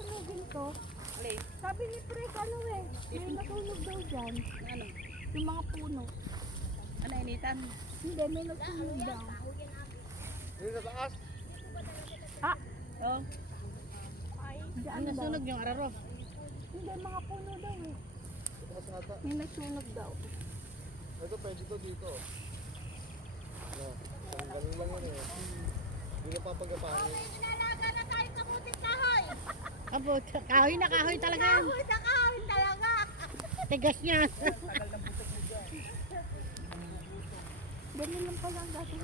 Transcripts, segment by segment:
sunugin ko. Alay. Sabi ni Prek, ano eh, may nasunog daw dyan. Ano? Yung mga puno. Ano, initan? Hindi, may nasunog daw. Dito sa taas. Ah, Oo. dyan Ano daw. nasunog yung araro? Hindi, mga puno daw eh. Taas ata. May nasunog daw. Ito pwede to dito. Yan. Tanggalin lang yun eh. Hindi na papagapahin. Inalaga na tayo kamuting kahoy. Abo, kahoy na kahoy talaga yan. Kahoy na kahoy talaga. Tigas niya. Ganyan lang pala ang dati.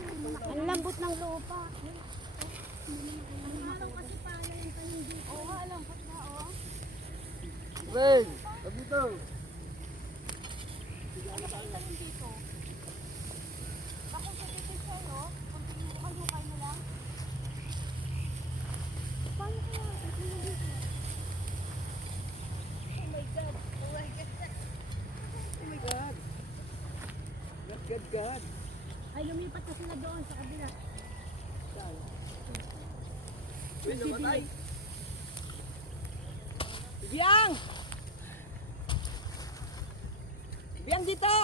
Ang lambot ng lupa. Araw kasi pala yung tanim dito. Oo, alam ko na, oh. Ray! Dito! Ano ba yung tanim dito? Bakit sa dito siya, no? Hukay mo lang? Paano kaya? Ano dito? Oh my God. Oh my God. Oh my God. God. Ay, lumipat na sila doon sa kabila. Uy, namatay! Biyang! Biyang dito!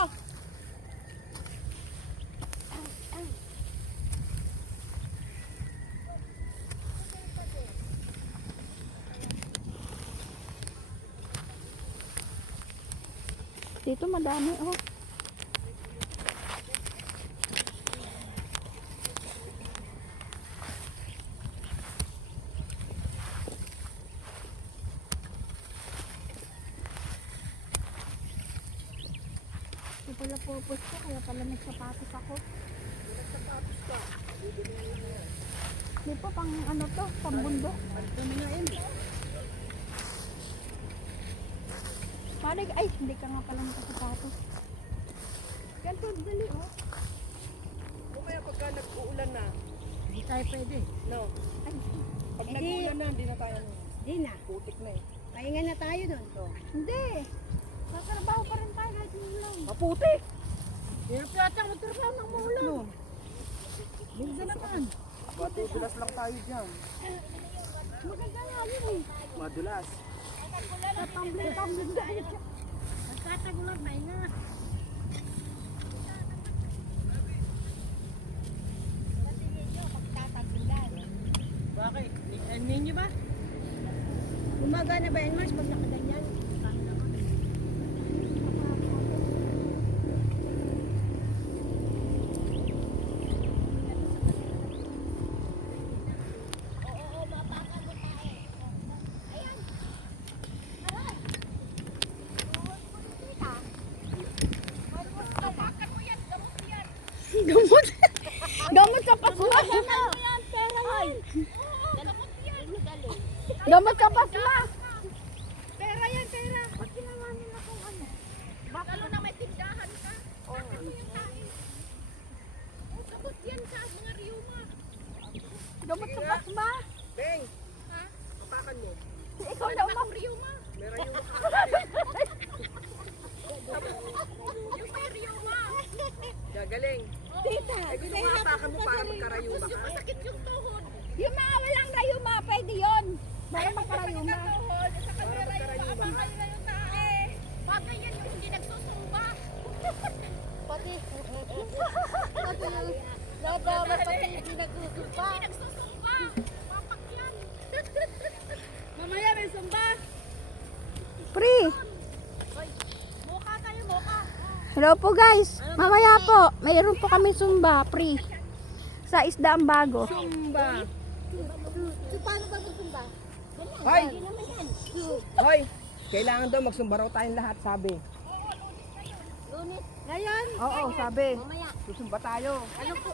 Dito madami, oh. Ito pala purpose ko, kaya pala nagsapatos ako. Nagsapatos ka. Di pa pang ano to, pambundok. Dumi nga yun. Panig, ay, hindi ka nga pala nagsapatos. Ganito, dali, oh. Kaya pagka nag-uulan na, hindi tayo pwede. No. Ay, Pag nag-uulan na, hindi na tayo. Hindi na. Putik na eh. Pahinga na tayo doon. hindi. Natrabaho pa rin tayo kahit ulan. Maputik! Hirap yata magtrabaho ng maulan. No. Bilisan naman. Madudulas lang tayo dyan. Maganda nga yun eh. Madulas. Sa tumbling dahil. Nagkatagulan na ina. Bakit? Ninyo ba? Gumagana ba yan, Mars, pag nakaganyan? Gamot. Gamot ka pa sila. Gamot ka pa sila. Pera yan, pera. Ba't ginawa nila kung ano? Lalo na may tindahan ka. Bakit mo yung kain? Oh, gamot yan sa mga riyuma. Gamot ka pa ba? Beng! Papakan mo. Ikaw na umang riyuma. Meron yung Yung may riyuma. gagaling. Tita, Ay, gusto mo hapakan mo para magkarayuma ka? masakit yung tuhod. Yung mga walang rayuma, pwede yun. Para magkarayuma. Sa kanila rayuma, baka nila yung tae. Bagay yan yung hindi nagsusumba. Pati. Nadama pati hindi nagsusumba. Hindi nagsusumba. Papak yan. Mamaya may sumba. Free. Moka kayo, moka. Hello po guys. Mamaya po, mayroon po kami sumba, free. Sa Isdaang Bago. Sumba! So, paano ba magsumba? Hoy! Hindi naman yan. Hoy! Kailangan daw magsumba raw tayong lahat, sabi. Lunes, Ngayon? Oo, sabi. mamaya. Susumba tayo. Ano po?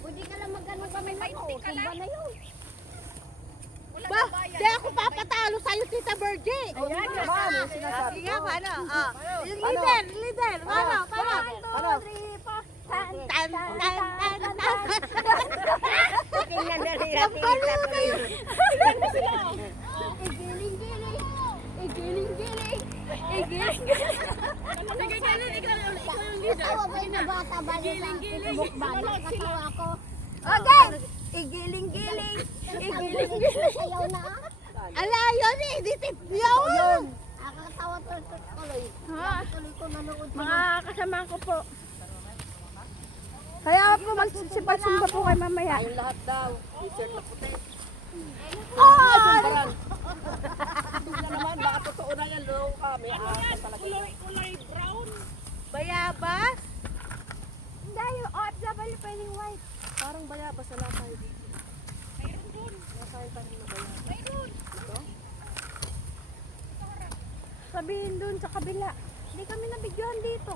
Pwede ka lang mag-ano kami na ko. Sumba na yun. Ba, di ako papatalo sa'yo, Tita Virgie. Ayan, naman. Sinasabi Sige, ko. paano? Yung leader, leader. Paano? Paano? Ano? Tan, tan, tan, tan, tan. Tingnan na rin Nagpalo kayo. Igiling-giling. Igiling-giling. Igiling-giling. Sige, galing. Ikaw yung leader. Tawa ba yung bata ba nila? Itubok ba? Nakatawa ako. Okay. Igiling-giling. Igiling-giling. Ayaw na. yan. Ala, yun eh, ditip yun. Yun. Nakakatawa tuloy. Ha? Tuloy ko nanood. Mga kasama ko po. Kaya po magsisipat-sumba po kayo mamaya. Tayong lahat daw. T-shirt na puti. Oh! Sumbaran. Tingnan naman, baka totoo na yan. Loko ka. May ahas talaga. Kulay brown. Bayabas? Hindi, yung OFW pwedeng white. Parang bayabas na lang tayo dito. Mayroon doon. Nakain tayo na bayabas. Mayroon. Ito? Sabihin dun sa kabila. Hindi kami nabidyohan dito.